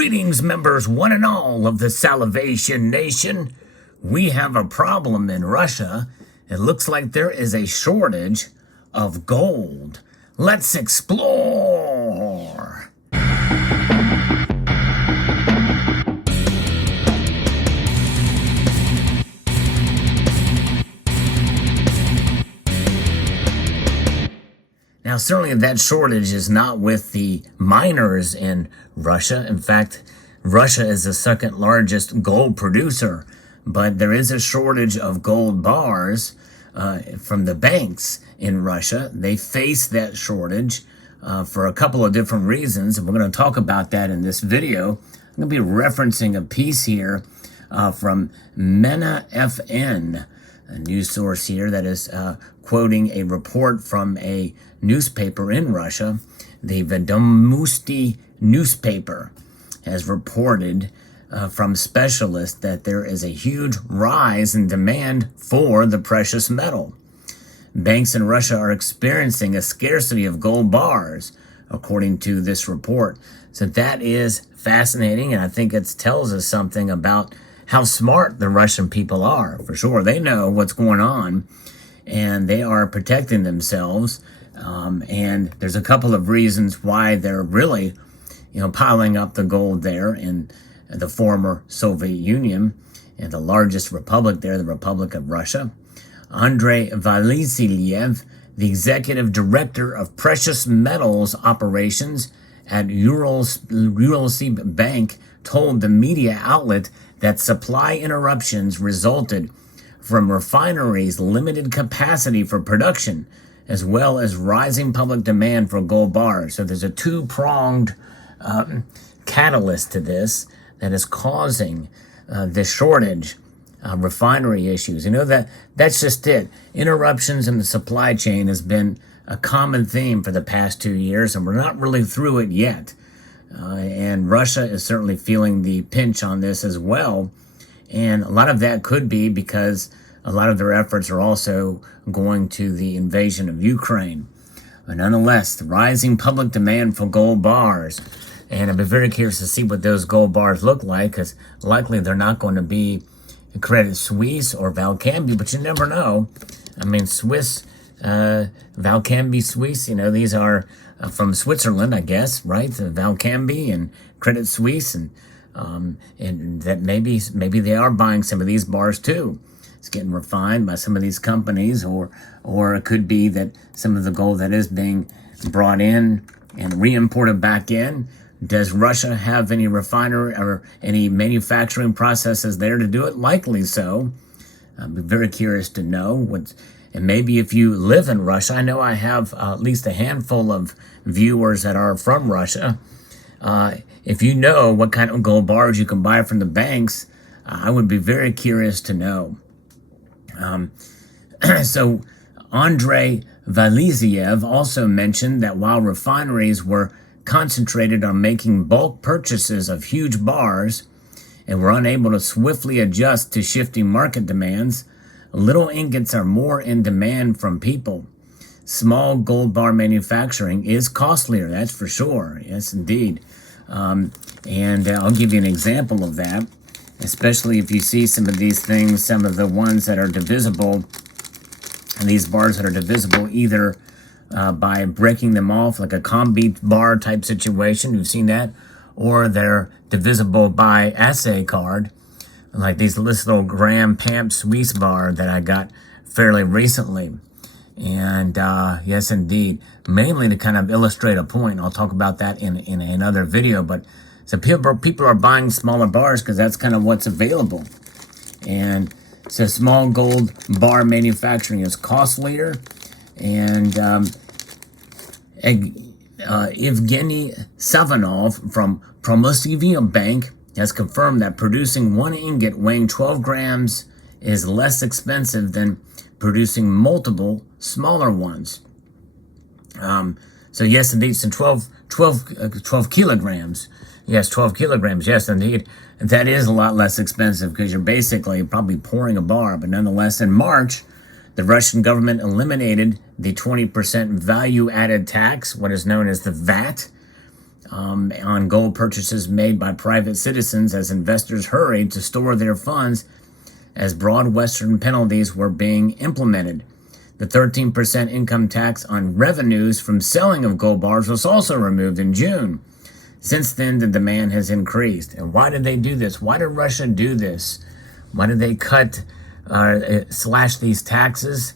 Greetings, members one and all of the Salivation Nation. We have a problem in Russia. It looks like there is a shortage of gold. Let's explore. Now, certainly that shortage is not with the miners in Russia. In fact, Russia is the second largest gold producer, but there is a shortage of gold bars from the banks in Russia. They face that shortage for a couple of different reasons, and we're going to talk about that in this video. I'm going to be referencing a piece here from MENA FN, a news source here that is quoting a report from a newspaper in Russia. The Vedomosti newspaper has reported from specialists that there is a huge rise in demand for the precious metal. Banks in Russia are experiencing a scarcity of gold bars, according to this report. So that is fascinating, and I think it tells us something about how smart the Russian people are. For sure, they know what's going on, and they are protecting themselves. And there's a couple of reasons why they're really, piling up the gold there in the former Soviet Union and the largest republic there, the Republic of Russia. Andrei Vasilyev, the executive director of precious metals operations at Uralsib Bank, told the media outlet that supply interruptions resulted from refineries' limited capacity for production, as well as rising public demand for gold bars. So there's a two-pronged catalyst to this that is causing this shortage, refinery issues. That's just it. Interruptions in the supply chain has been a common theme for the past 2 years, and we're not really through it yet. And Russia is certainly feeling the pinch on this as well. And a lot of that could be because a lot of their efforts are also going to the invasion of Ukraine. But nonetheless, the rising public demand for gold bars. And I'd be very curious to see what those gold bars look like, because likely they're not going to be Credit Suisse or Valcambi, but you never know. Swiss, Valcambi Suisse, these are from Switzerland, I guess, right? The Valcambi and Credit Suisse, and that maybe they are buying some of these bars too. It's getting refined by some of these companies, or it could be that some of the gold that is being brought in and re-imported back in. Does Russia have any refinery or any manufacturing processes there to do it? Likely so. I'd be very curious to know and maybe if you live in Russia, I know I have at least a handful of viewers that are from Russia. If you know what kind of gold bars you can buy from the banks, I would be very curious to know. So Andrei Vasilyev also mentioned that while refineries were concentrated on making bulk purchases of huge bars and were unable to swiftly adjust to shifting market demands, little ingots are more in demand from people. Small gold bar manufacturing is costlier, that's for sure. Yes, indeed. And I'll give you an example of that, especially if you see some of these things, some of the ones that are divisible, and these bars that are divisible either by breaking them off, like a combi bar type situation, you've seen that, or they're divisible by assay card, like this little Graham Pamp Suisse bar that I got fairly recently. And yes, indeed, mainly to kind of illustrate a point. I'll talk about that in another video. But so people are buying smaller bars because that's kind of what's available. And so small gold bar manufacturing is costlier. And Evgeny Savinov from Promosivia Bank has confirmed that producing one ingot weighing 12 grams is less expensive than producing multiple smaller ones. So yes, indeed, so 12 kilograms. Yes, 12 kilograms. Yes, indeed. That is a lot less expensive because you're basically probably pouring a bar. But nonetheless, in March, the Russian government eliminated the 20% value-added tax, what is known as the VAT, on gold purchases made by private citizens as investors hurried to store their funds as broad Western penalties were being implemented. The 13% income tax on revenues from selling of gold bars was also removed in June. Since then, the demand has increased. And why did they do this? Why did Russia do this? Why did they slash these taxes?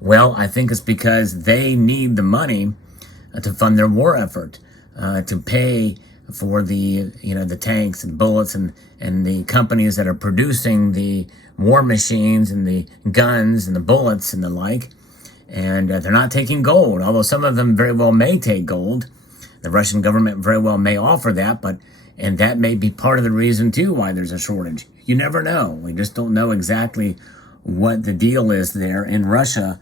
Well, I think it's because they need the money to fund their war effort, to pay for the tanks and bullets and the companies that are producing the war machines and the guns and the bullets and the like. And they're not taking gold, although some of them very well may take gold. The Russian government very well may offer that, and that may be part of the reason too why there's a shortage. You never know. We just don't know exactly what the deal is there in Russia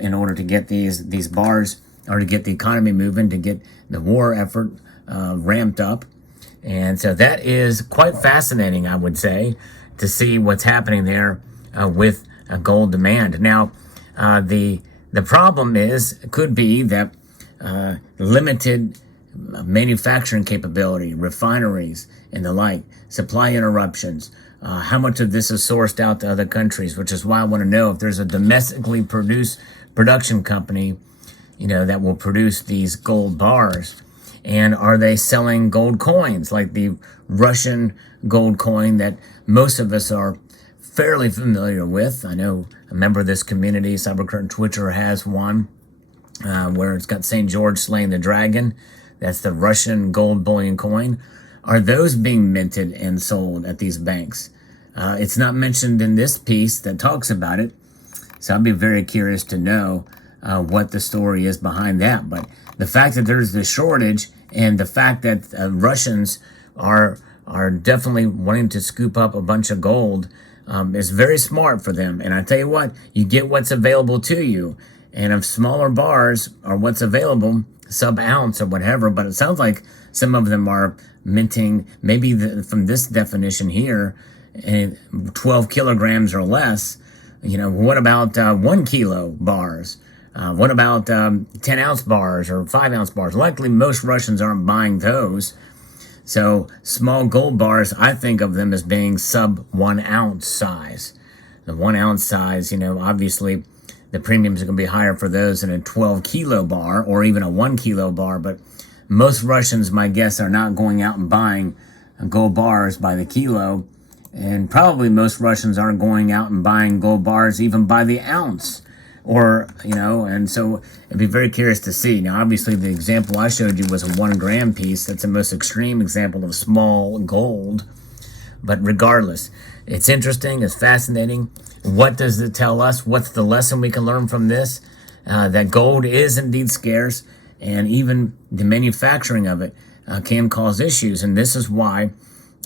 in order to get these bars, or to get the economy moving, to get the war effort ramped up. And so that is quite fascinating, I would say, to see what's happening there with gold demand. Now, the problem could be that limited manufacturing capability, refineries and the like, supply interruptions. How much of this is sourced out to other countries, which is why I want to know if there's a domestically produced production company, that will produce these gold bars. And are they selling gold coins like the Russian gold coin that most of us are fairly familiar with? I know a member of this community, Cybercurtain Twitter, has one where it's got St. George slaying the dragon. That's the Russian gold bullion coin. Are those being minted and sold at these banks? It's not mentioned in this piece that talks about it, so I'd be very curious to know what the story is behind that. But the fact that there's this shortage, and the fact that Russians are definitely wanting to scoop up a bunch of gold is very smart for them. And I tell you what, you get what's available to you. And if smaller bars are what's available, sub-ounce or whatever, but it sounds like some of them are minting, maybe from this definition here, 12 kilograms or less. What about 1 kilo bars? What about 10-ounce bars or 5-ounce bars? Likely most Russians aren't buying those. So small gold bars, I think of them as being sub 1 ounce size. The 1 ounce size, obviously the premiums are going to be higher for those than a 12 kilo bar or even a 1 kilo bar. But most Russians, my guess, are not going out and buying gold bars by the kilo. And probably most Russians aren't going out and buying gold bars even by the ounce. And so I'd be very curious to see. Now, obviously, the example I showed you was a 1 gram piece. That's the most extreme example of small gold. But regardless, it's interesting. It's fascinating. What does it tell us? What's the lesson we can learn from this? That gold is indeed scarce, and even the manufacturing of it can cause issues. And this is why,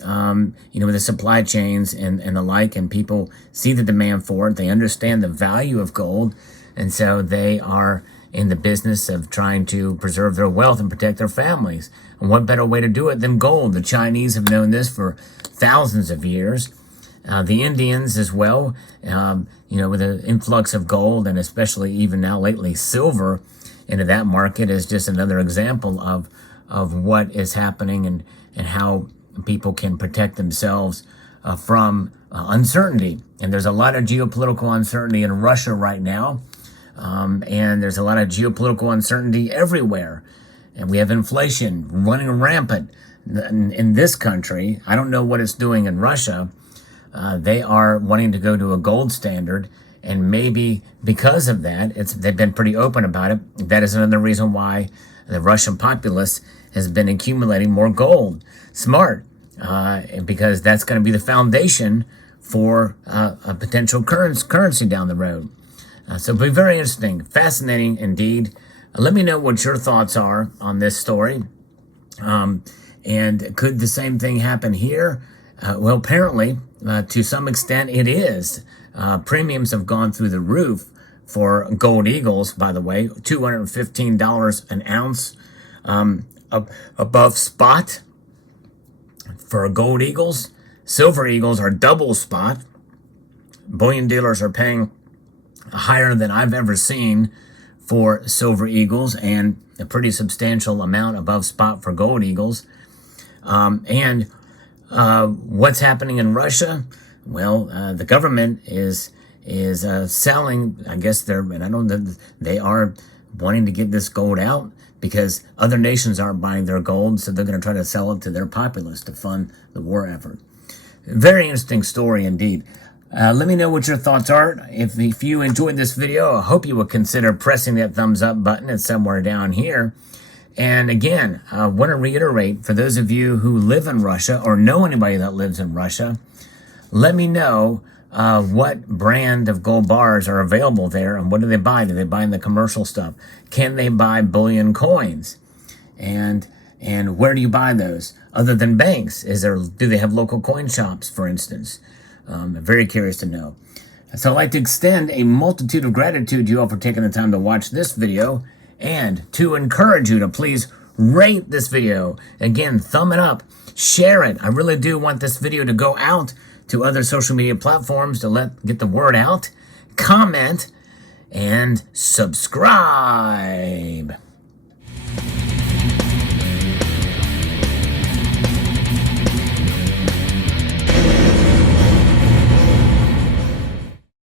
with the supply chains and the like, and people see the demand for it. They understand the value of gold. And so they are in the business of trying to preserve their wealth and protect their families. And what better way to do it than gold? The Chinese have known this for thousands of years. The Indians as well, with the influx of gold, and especially even now lately silver into that market, is just another example of what is happening and how people can protect themselves from uncertainty. And there's a lot of geopolitical uncertainty in Russia right now. And there's a lot of geopolitical uncertainty everywhere. And we have inflation running rampant in this country. I don't know what it's doing in Russia. They are wanting to go to a gold standard. And maybe because of that, they've been pretty open about it. That is another reason why the Russian populace has been accumulating more gold. Smart, because that's going to be the foundation for a potential currency down the road. So it'll be very interesting, fascinating indeed. Let me know what your thoughts are on this story. And could the same thing happen here? Well, apparently, to some extent, it is. Premiums have gone through the roof for gold eagles, by the way, $215 an ounce above spot for gold eagles. Silver eagles are double spot. Bullion dealers are paying higher than I've ever seen for silver eagles, and a pretty substantial amount above spot for gold eagles. And what's happening in Russia? Well, the government is selling. I guess and I know that they are wanting to get this gold out because other nations aren't buying their gold, so they're going to try to sell it to their populace to fund the war effort. Very interesting story indeed. Let me know what your thoughts are. If you enjoyed this video, I hope you will consider pressing that thumbs up button. It's somewhere down here. And again, I want to reiterate, for those of you who live in Russia or know anybody that lives in Russia, let me know what brand of gold bars are available there and what do they buy? Do they buy in the commercial stuff? Can they buy bullion coins? And where do you buy those? Other than banks, do they have local coin shops, for instance? I'm very curious to know. So I'd like to extend a multitude of gratitude to you all for taking the time to watch this video and to encourage you to please rate this video. Again, thumb it up, share it. I really do want this video to go out to other social media platforms to get the word out. Comment and subscribe.